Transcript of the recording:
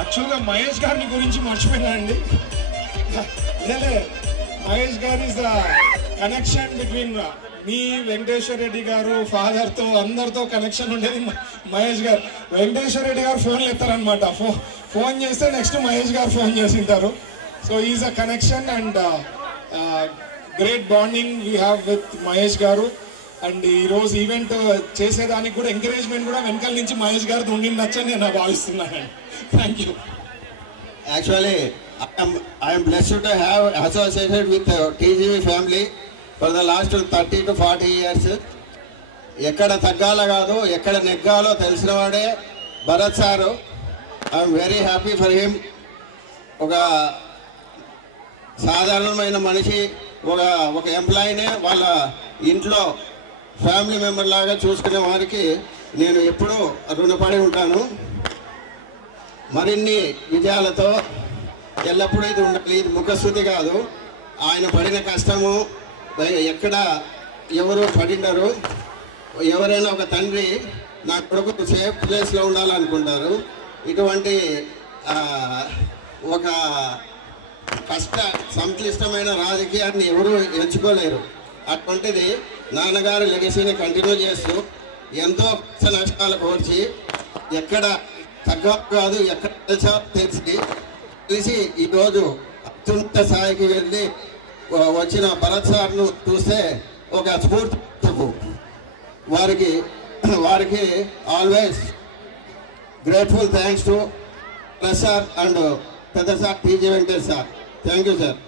యాక్చువల్గా మహేష్ గారిని గురించి మర్చిపోయినా అండి. లేలే, మహేష్ గారు is the connection between me Venkateswara Reddy గారు ఫాదర్తో అందరితో కనెక్షన్ ఉండేది మహేష్ గారు. వెంకటేశ్వర రెడ్డి గారు ఫోన్లు ఎత్తారనమాట. ఫోన్ చేస్తే నెక్స్ట్ మహేష్ గారు ఫోన్ చేసింటారు. So is a connection and great bonding we have with Mahesh గారు. అండ్ ఈరోజు ఈవెంట్ చేసేదానికి కూడా ఎంకరేజ్మెంట్ కూడా వెనకాల నుంచి మహేష్ గారితో ఉండిందచ్చని నేను భావిస్తున్నాను. Thank you. Actually, I am blessed to have associated with TGV family for the last 30 to 40 years. ఎక్కడ తగ్గాలో కాదు, ఎక్కడ నెగ్గాలో తెలిసిన వాడే Bharat sir. I'm very happy for him. ఒక సాధారణమైన మనిషి, ఒక ఎంప్లాయీనే వాళ్ళ ఇంట్లో ఫ్యామిలీ మెంబర్ లాగా చూసుకునే వారికి నేను ఎప్పుడూ రుణపడి ఉంటాను. మరిన్ని విజయాలతో ఎల్లప్పుడూ ఇది ఉండాలి. ఇది ముఖస్థుతి కాదు. ఆయన పడిన కష్టము ఎక్కడ ఎవరు పడినారు. ఎవరైనా ఒక తండ్రి నా కొడుకు సేఫ్ ప్లేస్లో ఉండాలనుకుంటారు. ఇటువంటి ఒక సంక్లిష్టమైన రాజకీయాన్ని ఎవరు ఎంచుకోలేరు. అటువంటిది నాన్నగారు లెగసీని కంటిన్యూ చేస్తూ ఎంతో నష్టాలు కోర్చి ఎక్కడ తగ్గ కాదు, ఎక్కడ తెలిసి ఈరోజు అత్యున్నత స్థాయికి వెళ్ళి వచ్చిన భరత్ సార్ను చూస్తే ఒక స్ఫూర్తి. వారికి always grateful thanks to plus sir and పెద్ద sir TG Venkatesh sir. Thank you sir.